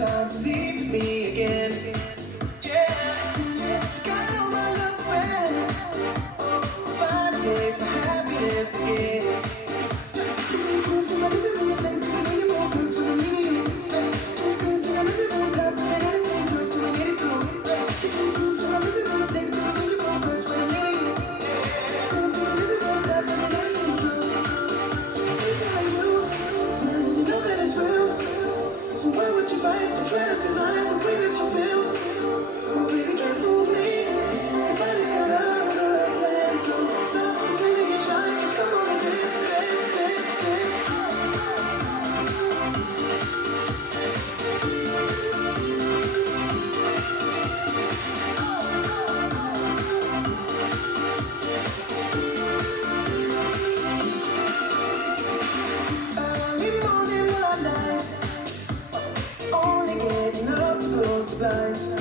time to leave me again. Yeah, got all my love spent. Find a place where happiness begins. Move to my living room, stay to the living room, to the living room. Move to my living room, got my attitude, drunk to my ladies' room. Move to my living room, stay to the living room, to the living room. Move to my living room, got my attitude, drunk. Tell you, you know that it's real. So why would you fight to try to deny the way that you feel? Oh, baby, can't fool me. Your body's got other plans, so stop pretending you're shy. Just come on and dance, dance, dance, dance. Early morning while I lie, only getting up to close the blinds.